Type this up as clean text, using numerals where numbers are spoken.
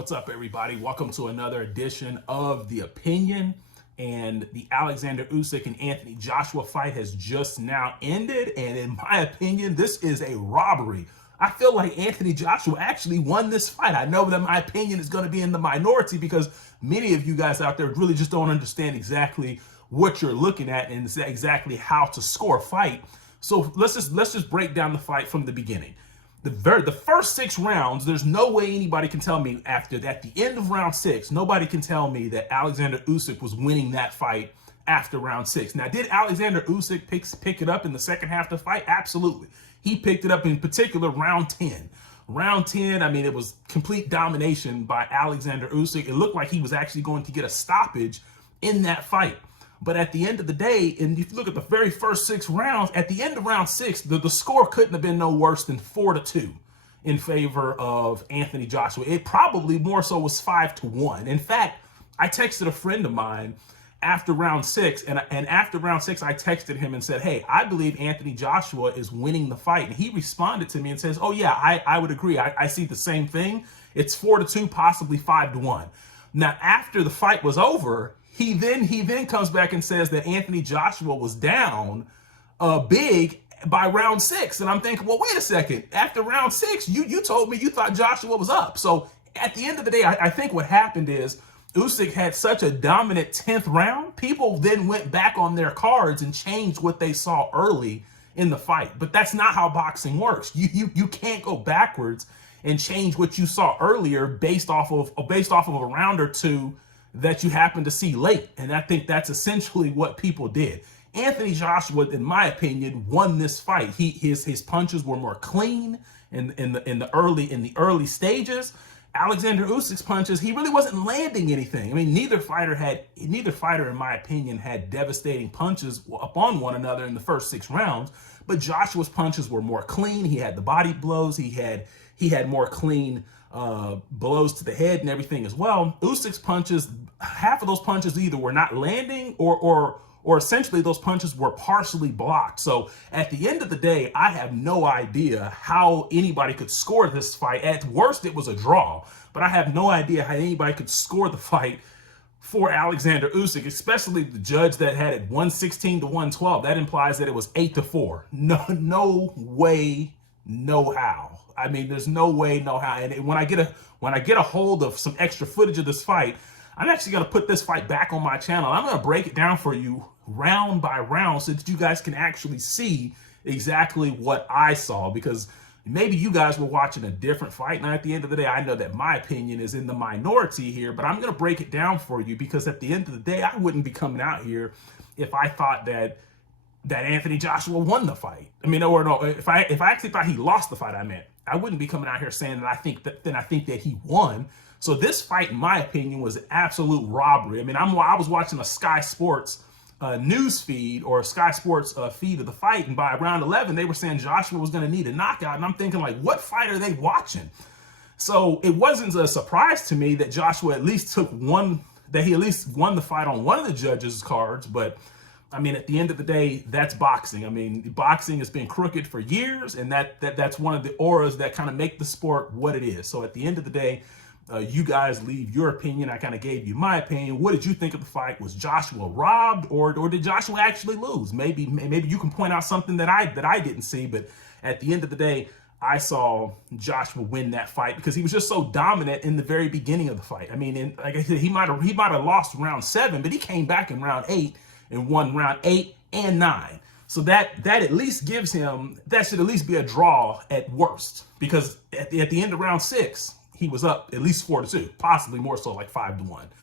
What's up, everybody? Welcome to another edition of The Opinion. And the Alexander Usyk and Anthony Joshua fight has just now ended. And in my opinion, this is a robbery. I feel like Anthony Joshua actually won this fight. I know that my opinion is going to be in the minority because many of you guys out there really just don't understand exactly what you're looking at and exactly how to score a fight. So let's just break down the fight from the beginning. The first 6 rounds, there's no way anybody can tell me at the end of round 6, nobody can tell me that Alexander Usyk was winning that fight after round 6. Now, did Alexander Usyk pick it up in the second half of the fight? Absolutely. He picked it up in particular round 10. Round 10, I mean, it was complete domination by Alexander Usyk. It looked like he was actually going to get a stoppage in that fight. But at the end of the day, and if you look at the very first 6 rounds, at the end of round 6, the score couldn't have been no worse than 4-2 in favor of Anthony Joshua. It probably more so was 5-1. In fact, I texted a friend of mine after round 6, and after round 6, I texted him and said, hey, I believe Anthony Joshua is winning the fight. And he responded to me and says, oh yeah, I would agree. I see the same thing. It's 4-2, possibly 5-1. Now, after the fight was over, he then comes back and says that Anthony Joshua was down big by round 6. And I'm thinking, well, wait a second. After round 6, you told me you thought Joshua was up. So at the end of the day, I think what happened is Usyk had such a dominant 10th round. People then went back on their cards and changed what they saw early in the fight. But that's not how boxing works. You can't go backwards and change what you saw earlier based off of a round or two that you happen to see late. And I think that's essentially what people did. Anthony Joshua, in my opinion, won this fight. His punches were more clean in the early stages. Alexander Usyk's punches, he really wasn't landing anything. I mean, neither fighter, in my opinion, had devastating punches upon one another in the first 6 rounds. But Joshua's punches were more clean. He had the body blows. He had more clean blows to the head and everything as well. Usyk's punches, half of those punches either were not landing or essentially those punches were partially blocked. So at the end of the day, I have no idea how anybody could score this fight. At worst, it was a draw, but I have no idea how anybody could score the fight for Alexander Usyk, especially the judge that had it 116 to 112. That implies that it was 8-4. No way, no how. I mean, there's no way, no how. And when I get a hold of some extra footage of this fight, I'm actually going to put this fight back on my channel. I'm going to break it down for you round by round so that you guys can actually see exactly what I saw, because maybe you guys were watching a different fight. And at the end of the day, I know that my opinion is in the minority here, but I'm going to break it down for you because at the end of the day, I wouldn't be coming out here if I thought that Anthony Joshua won the fight. I mean, or no, if I actually thought he lost the fight, I wouldn't be coming out here saying that I think that he won. So this fight, in my opinion, was an absolute robbery. I mean, I was watching a Sky Sports news feed or Sky Sports feed of the fight, and by round 11, they were saying Joshua was going to need a knockout, and I'm thinking, like, what fight are they watching? So it wasn't a surprise to me that Joshua at least won the fight on one of the judges' cards, but I mean, at the end of the day, that's boxing. I mean, boxing has been crooked for years, and that's one of the auras that kind of make the sport what it is. So at the end of the day, you guys leave your opinion. I kind of gave you my opinion. What did you think of the fight? Was Joshua robbed, or did Joshua actually lose? Maybe you can point out something that I didn't see, but at the end of the day, I saw Joshua win that fight because he was just so dominant in the very beginning of the fight. I mean, like I said, he might have lost round 7, but he came back in round 8 and won round 8 and 9. So that at least gives him, that should at least be a draw at worst, because at the end of round 6, he was up at least 4-2, possibly more so like 5-1.